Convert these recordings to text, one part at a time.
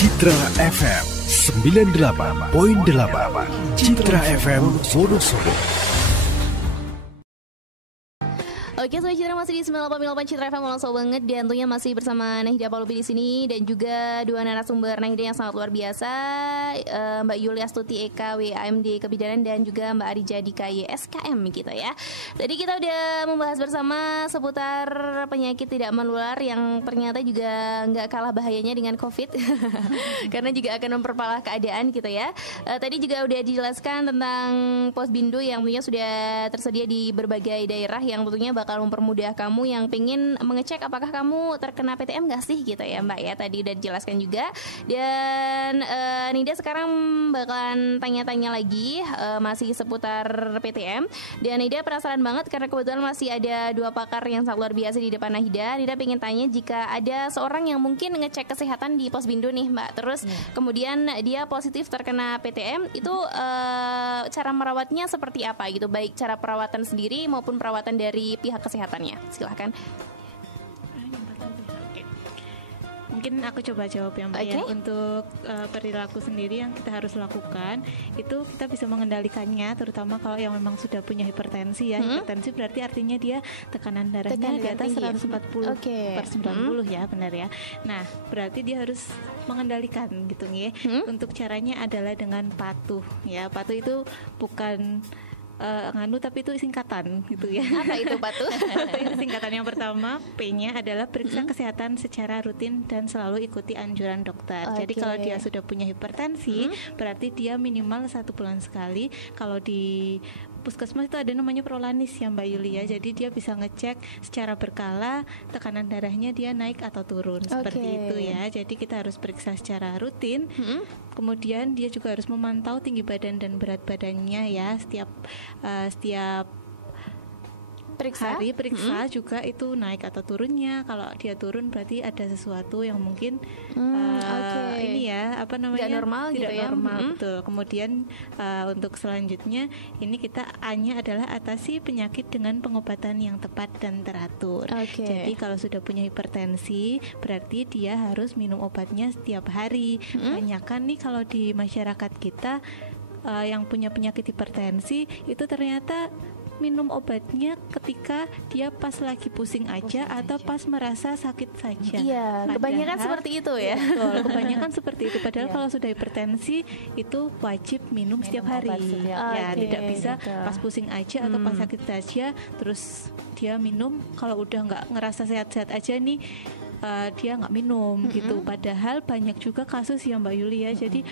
Citra FM 98.8. Citra FM Wonosobo. Oke, Sobat Citra masih di 98.8 Citra FM langsung banget, dan tentunya masih bersama Nahida Palupi di sini dan juga dua narasumber Nahida yang sangat luar biasa, Mbak Yulia Astuti Eka WAMD Kebidanan dan juga Mbak Arija Dikaye SKM gitu ya. Tadi kita udah membahas bersama seputar penyakit tidak menular yang ternyata juga nggak kalah bahayanya dengan COVID karena juga akan memperparah keadaan gitu ya. Tadi juga udah dijelaskan tentang Posbindu yang tentunya sudah tersedia di berbagai daerah yang tentunya bakal mempermudah kamu yang pengen mengecek apakah kamu terkena PTM gak sih gitu ya Mbak ya. Tadi udah dijelaskan juga. Dan Nida sekarang bakalan tanya-tanya lagi masih seputar PTM. Dan Nida penasaran banget karena kebetulan masih ada dua pakar yang sangat luar biasa di depan Nida. Nida pengen tanya, jika ada seorang yang mungkin ngecek kesehatan di Posbindu nih Mbak, terus kemudian dia positif terkena PTM, itu cara merawatnya seperti apa gitu, baik cara perawatan sendiri maupun perawatan dari pihak kesehatannya. Silahkan. Mungkin aku coba jawab ya Mbak ya. Untuk perilaku sendiri yang kita harus lakukan, itu kita bisa mengendalikannya, terutama kalau yang memang sudah punya hipertensi ya. Hipertensi berarti artinya dia tekanan darahnya di atas 140/90 ya, benar ya. Nah, berarti dia harus mengendalikan gitu ya. Untuk caranya adalah dengan patuh ya. Patuh itu bukan tapi itu singkatan gitu ya. Apa itu patuh? Itu singkatan yang pertama, P-nya adalah periksa kesehatan secara rutin dan selalu ikuti anjuran dokter. Jadi kalau dia sudah punya hipertensi, berarti dia minimal 1 bulan sekali. Kalau di puskesmas itu ada namanya prolanis ya Mbak Yulia. Jadi dia bisa ngecek secara berkala tekanan darahnya dia naik atau turun, seperti itu ya. Jadi kita harus periksa secara rutin. Kemudian dia juga harus memantau tinggi badan dan berat badannya ya, setiap hari periksa juga itu naik atau turunnya. Kalau dia turun berarti ada sesuatu yang mungkin ini ya, apa namanya, tidak normal tidak gitu normal, betul. Kemudian untuk selanjutnya ini kita A-nya adalah atasi penyakit dengan pengobatan yang tepat dan teratur. Jadi kalau sudah punya hipertensi berarti dia harus minum obatnya setiap hari. Kebanyakan nih kalau di masyarakat kita yang punya penyakit hipertensi itu ternyata minum obatnya ketika dia pas lagi pusing aja atau pas merasa sakit saja. Iya, kebanyakan seperti itu ya. Betul, kebanyakan seperti itu. Padahal kalau sudah hipertensi itu wajib minum setiap hari. Tidak bisa pas pusing aja atau pas sakit saja terus dia minum. Kalau udah nggak ngerasa sehat-sehat aja nih, dia nggak minum gitu. Padahal banyak juga kasus ya Mbak Yulia. Jadi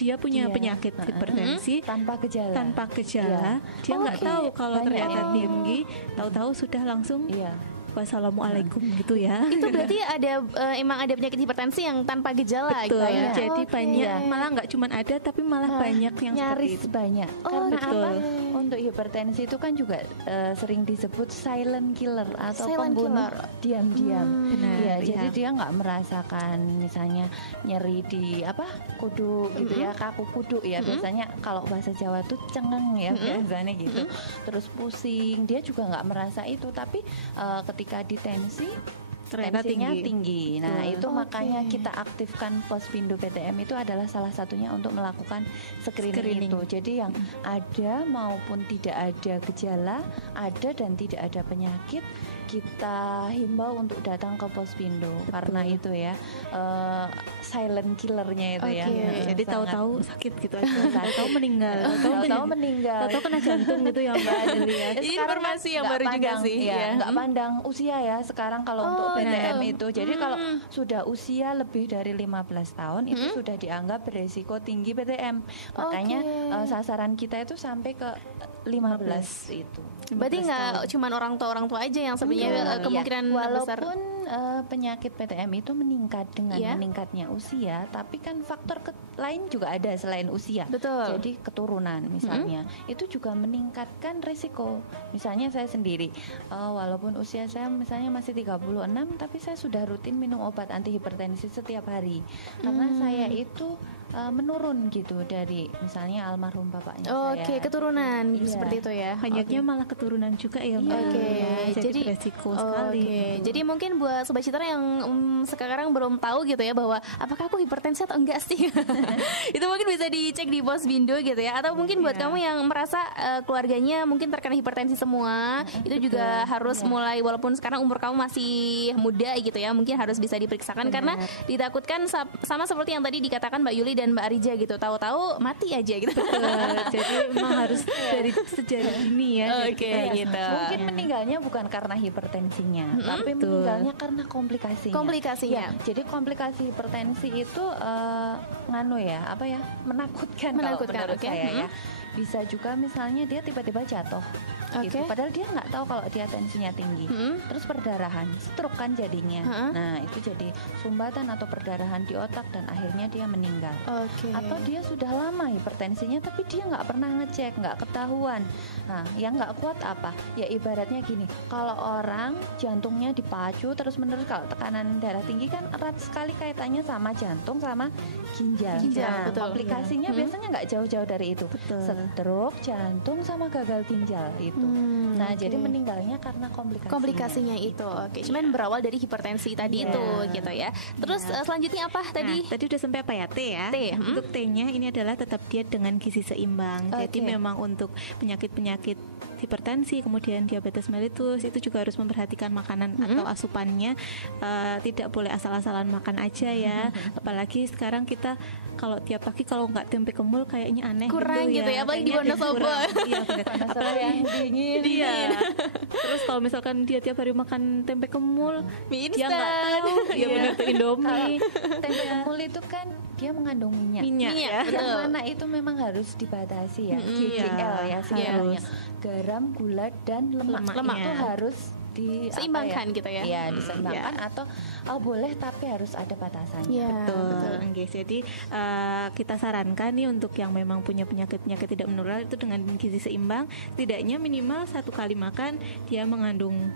dia punya penyakit hipertensi tanpa gejala, dia nggak tahu kalau ternyata tinggi, tahu-tahu sudah langsung wassalamualaikum gitu ya. Itu berarti ada emang ada penyakit hipertensi yang tanpa gejala. Betul, gitu ya. Jadi banyak, malah nggak cuma ada tapi malah banyak yang nyaris banyak. Karena betul. apa? Untuk hipertensi itu kan juga sering disebut silent killer atau pembunuh diam-diam. Jadi dia nggak merasakan misalnya nyeri di kudu gitu ya, kaku kudu ya. Biasanya kalau bahasa Jawa tuh cengeng ya biasanya gitu. Terus pusing, dia juga nggak merasa itu, tapi ketika ditensi tensinya tinggi. Nah, itu makanya kita aktifkan Posbindu PTM itu adalah salah satunya untuk melakukan screening itu. Jadi yang ada maupun tidak ada gejala, ada dan tidak ada penyakit, kita himbau untuk datang ke Posbindu. Karena itu ya silent killernya itu ya. Jadi tahu-tahu sakit gitu aja. Tahu-tahu meninggal. Tahu-tahu kena jantung gitu ya Mbak. Ini informasi yang baru juga sih. Nggak pandang usia ya sekarang kalau untuk PTM itu. Jadi kalau sudah usia lebih dari 15 tahun itu sudah dianggap beresiko tinggi PTM. Makanya sasaran kita itu sampai ke 15 itu. Berarti nggak cuma orang tua aja yang sebenarnya kemungkinan besar. Walaupun penyakit PTM itu meningkat dengan meningkatnya usia, tapi kan faktor lain juga ada selain usia. Betul. Jadi keturunan misalnya itu juga meningkatkan risiko. Misalnya saya sendiri, walaupun usia saya misalnya masih 36, tapi saya sudah rutin minum obat anti hipertensi setiap hari. Karena saya itu menurun gitu dari misalnya almarhum bapaknya saya. Keturunan seperti itu ya. Banyaknya malah keturunan juga ya Mbak. Jadi resiko sekali. Jadi mungkin buat Sobat Citra yang sekarang belum tahu gitu ya bahwa apakah aku hipertensi atau enggak sih. Itu mungkin bisa dicek di Posbindo gitu ya. Atau mungkin buat kamu yang merasa keluarganya mungkin terkena hipertensi semua, itu juga harus mulai, walaupun sekarang umur kamu masih muda gitu ya, mungkin harus bisa diperiksakan karena ditakutkan sama seperti yang tadi dikatakan Mbak Yuli dan Mbak Arija gitu, tahu-tahu mati aja gitu. Jadi memang harus dari sejak dini ya. Oke, gitu. Mungkin meninggalnya bukan karena hipertensinya, tapi meninggalnya karena komplikasinya. Komplikasinya. Ya, jadi komplikasi hipertensi itu menakutkan kalau menurut saya ya. Bisa juga misalnya dia tiba-tiba jatuh gitu. Padahal dia nggak tahu kalau dia tensinya tinggi. Terus perdarahan, stroke kan jadinya. Nah, itu jadi sumbatan atau perdarahan di otak dan akhirnya dia meninggal. Atau dia sudah lama hipertensinya tapi dia nggak pernah ngecek, nggak ketahuan. Nah, yang nggak kuat apa? Ya ibaratnya gini, kalau orang jantungnya dipacu terus-menerus, kalau tekanan darah tinggi kan erat sekali kaitannya sama jantung sama ginjal. Nah, betul. komplikasinya biasanya nggak jauh-jauh dari itu. Stroke, jantung sama gagal ginjal itu. Nah, jadi meninggalnya karena komplikasinya itu. Cuman berawal dari hipertensi tadi itu gitu ya. Terus selanjutnya apa tadi? Tadi udah sampai apa ya? T ya. Untuk T-nya ini adalah tetap diet dengan gizi seimbang. Jadi memang untuk penyakit-penyakit hipertensi, kemudian diabetes mellitus itu juga harus memperhatikan makanan atau asupannya. Tidak boleh asal-asalan makan aja ya. Apalagi sekarang kita kalau tiap pagi kalau nggak tempe kemul kayaknya aneh kurang gitu ya, apalagi di Wonosobo. Iya, apalagi dingin. Iya. Terus kalau misalkan dia tiap hari makan tempe kemul, dia nggak tahu. Iya benar, tuh Indomie. Tempe kemul itu kan dia mengandung minyak ya. Yang mana itu memang harus dibatasi ya. GGL ya sebenarnya. Garam, gula dan lemak itu harus diseimbangkan gitu ya. Iya, diseimbangkan atau boleh tapi harus ada batasannya. Betul. Jadi kita sarankan nih untuk yang memang punya penyakit-penyakit tidak menular itu dengan gizi seimbang, setidaknya minimal 1 kali makan dia mengandung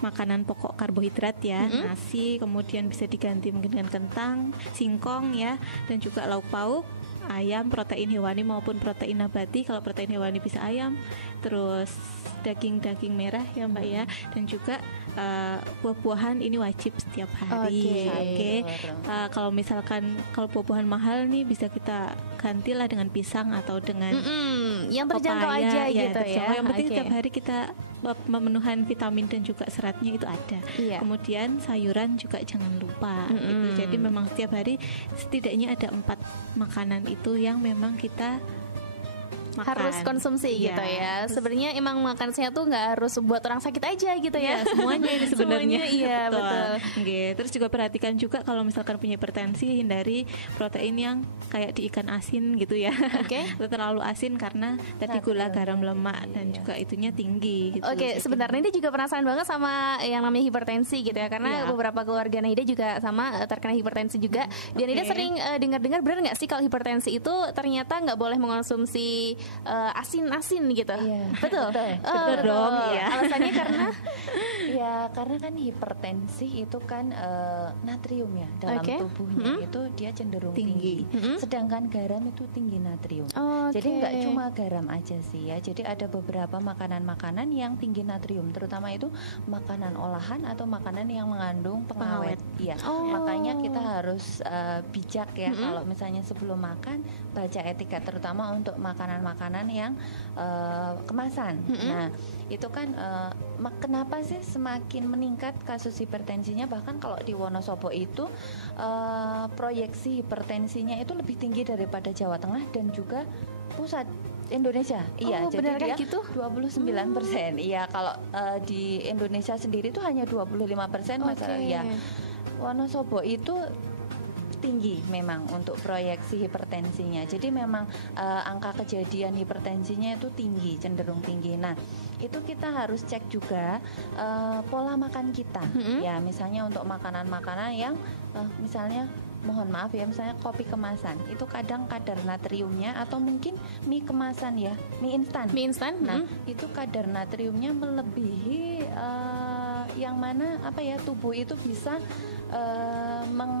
makanan pokok karbohidrat ya, nasi, kemudian bisa diganti mungkin dengan kentang, singkong ya, dan juga lauk pauk, ayam, protein hewani maupun protein nabati. Kalau protein hewani bisa ayam, terus daging merah ya Mbak ya, dan juga buah-buahan ini wajib setiap hari. Kalau misalkan kalau buah-buahan mahal nih bisa kita gantilah dengan pisang atau dengan yang terjangkau aja gitu ya. Yang penting setiap hari kita memenuhan vitamin dan juga seratnya itu ada. Kemudian sayuran juga jangan lupa gitu. Jadi memang setiap hari setidaknya ada 4 makanan itu yang memang kita harus konsumsi gitu ya. Sebenarnya emang makan sehat tuh nggak harus buat orang sakit aja gitu ya. Semuanya ini sebenarnya. Iya betul. Terus juga perhatikan juga kalau misalkan punya hipertensi, hindari protein yang kayak di ikan asin gitu ya. Itu terlalu asin karena tadi gula, garam, lemak dan juga itunya tinggi gitu. Sebenarnya dia juga penasaran banget sama yang namanya hipertensi gitu ya, karena beberapa keluarga Nahida juga sama terkena hipertensi juga. Dan Nahida sering dengar-dengar, benar nggak sih kalau hipertensi itu ternyata nggak boleh mengonsumsi asin-asin gitu. Betul dong. Alasannya karena karena kan hipertensi itu kan natrium ya dalam tubuhnya itu dia cenderung tinggi. Sedangkan garam itu tinggi natrium. Jadi nggak cuma garam aja sih ya. Jadi ada beberapa makanan-makanan yang tinggi natrium, terutama itu makanan olahan atau makanan yang mengandung pengawet. Makanya kita harus bijak ya kalau misalnya sebelum makan baca etiket, terutama untuk makanan-makanan yang kemasan. Nah, itu kan kenapa sih semakin meningkat kasus hipertensinya, bahkan kalau di Wonosobo itu proyeksi hipertensinya itu lebih tinggi daripada Jawa Tengah dan juga pusat Indonesia. Jadi dia gitu? 29%. Iya, kalau di Indonesia sendiri itu hanya 25%. Wonosobo itu tinggi memang untuk proyeksi hipertensinya. Jadi memang angka kejadian hipertensinya itu tinggi, cenderung tinggi. Nah, itu kita harus cek juga pola makan kita. Ya, misalnya untuk makanan-makanan yang misalnya mohon maaf ya, misalnya kopi kemasan itu kadang kadar natriumnya, atau mungkin mie kemasan ya, mie instan. Nah, itu kadar natriumnya melebihi yang mana tubuh itu bisa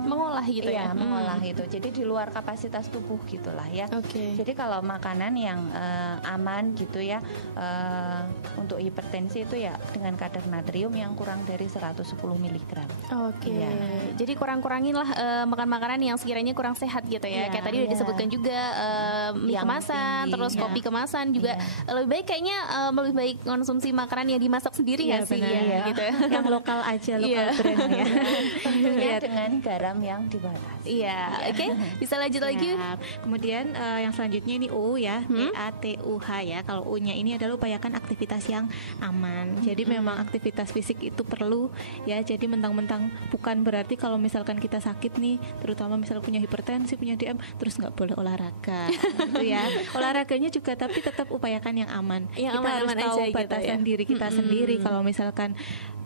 mengolah gitu ya. Mengolah itu. Jadi di luar kapasitas tubuh gitulah ya. Jadi kalau makanan yang aman gitu ya untuk hipertensi itu ya dengan kadar natrium yang kurang dari 110 mg. Ya. Jadi kurang-kurangin lah makan makanan yang sekiranya kurang sehat gitu ya. Kayak tadi udah disebutkan juga mie kemasan, tinggi, terus kopi kemasan juga lebih baik kayaknya lebih baik konsumsi makanan yang dimasak sendiri nggak sih? Gitu. Yang lokal aja, lokal brand ya. Tentunya dengan garam yang dibatasi. Oke. Bisa lanjut lagi. Kemudian yang selanjutnya ini U ya, PATUH ya. Kalau U-nya ini adalah upayakan aktivitas yang aman. Jadi memang aktivitas fisik itu perlu ya. Jadi mentang-mentang bukan berarti kalau misalkan kita sakit nih, terutama misal punya hipertensi, punya DM, terus nggak boleh olahraga gitu ya. Olahraganya juga tapi tetap upayakan yang aman. Kita harus tahu batasan diri kita sendiri. Kalau misalkan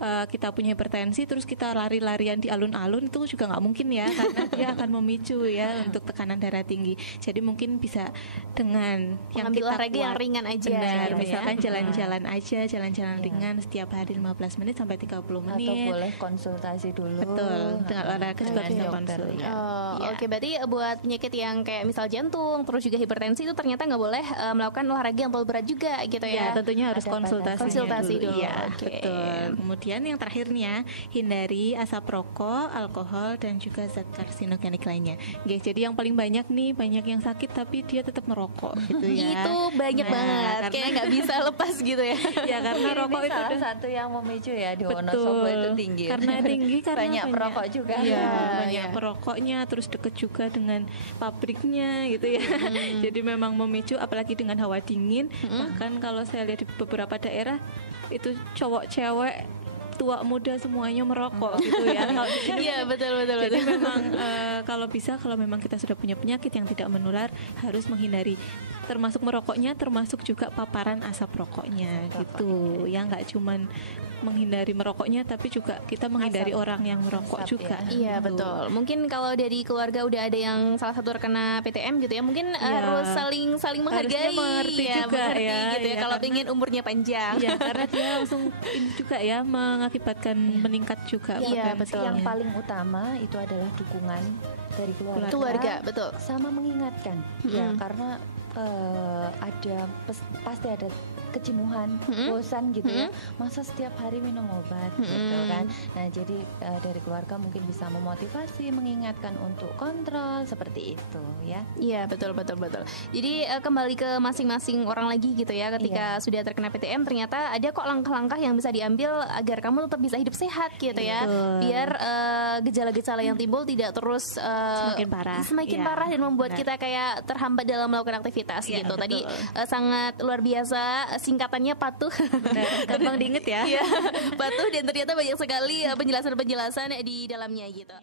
kita punya hipertensi terus kita lari-larian di alun-alun itu juga nggak mungkin ya, karena dia akan memicu ya untuk tekanan darah tinggi. Jadi mungkin bisa dengan yang kita olahraga yang ringan aja. Benar, misalkan jalan-jalan aja, jalan-jalan ringan setiap hari 15 menit sampai 30 menit. Atau boleh konsultasi dulu. Betul, dengan olahraga juga bisa konsul. Oke, berarti buat penyakit yang kayak misal jantung, terus juga hipertensi itu ternyata nggak boleh melakukan olahraga yang terlalu berat juga gitu ya. Tentunya harus konsultasi dulu. Ya, betul. Kemudian yang terakhirnya, hindari asap rokok, alkohol, dan juga zat karsinogenik lainnya. Jadi yang paling banyak nih, banyak yang sakit tapi dia tetap merokok gitu ya. Itu banyak banget, kayak nggak bisa lepas gitu ya. Ya karena rokok itu salah satu yang memicu ya di Wonosobo itu tinggi. Karena tinggi karena banyak perokok juga. Banyak perokoknya, terus deket juga dengan pabriknya gitu ya. Jadi memang memicu, apalagi dengan hawa dingin. Bahkan kalau saya lihat di beberapa daerah itu cowok cewek tua muda semuanya merokok gitu ya. Iya betul. Jadi memang kalau bisa, kalau memang kita sudah punya penyakit yang tidak menular, harus menghindari, termasuk merokoknya, termasuk juga paparan asap rokoknya gitu. Ya nggak cuman menghindari merokoknya, tapi juga kita menghindari orang yang merokok juga. Iya betul. Mungkin kalau dari keluarga udah ada yang salah satu terkena PTM gitu ya, mungkin harus saling menghargai, mengerti juga gitu ya. Kalau ingin umurnya panjang. Iya, karena dia langsung ini juga ya mengakibatkan meningkat juga. Iya betul. Yang paling utama itu adalah dukungan dari keluarga, betul. Sama mengingatkan, ya karena pasti ada kejenuhan, bosan gitu ya. Masa setiap hari minum obat gitu kan. Nah, jadi dari keluarga mungkin bisa memotivasi, mengingatkan untuk kontrol seperti itu ya. Iya, betul. Jadi kembali ke masing-masing orang lagi gitu ya. Ketika sudah terkena PTM, ternyata ada kok langkah-langkah yang bisa diambil agar kamu tetap bisa hidup sehat gitu ya. Biar gejala-gejala yang timbul tidak terus semakin parah dan membuat kita kayak terhambat dalam melakukan aktivitas gitu. Tadi sangat luar biasa, singkatannya patuh. Gampang diinget ya. Patuh, dan ternyata banyak sekali penjelasan-penjelasan di dalamnya gitu.